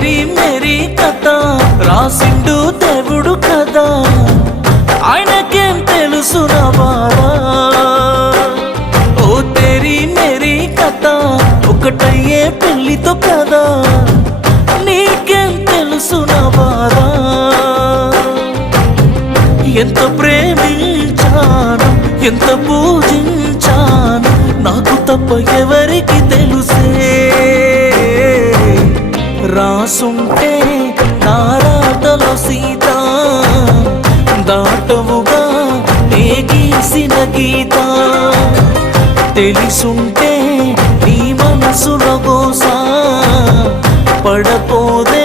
Theri Mary కథ రాసిండు దేవుడు కదా, ఆయనకేం తెలుసు నా బాధ. ఓ తేరీ మేరీ కథ ఒకటయ్యే పెళ్లితో కదా, నీకేం తెలుసు నా బాధ. ఎంత ప్రేమించాను ఎంత పూజించాను నాకు తప్ప ఎవరికి తెలుసే. రాసుంటే నా రాతలో సీత దాటవుగా నే గీసిన గీత, తెలిసుంటే నీ మనసులో గోస పడపోదే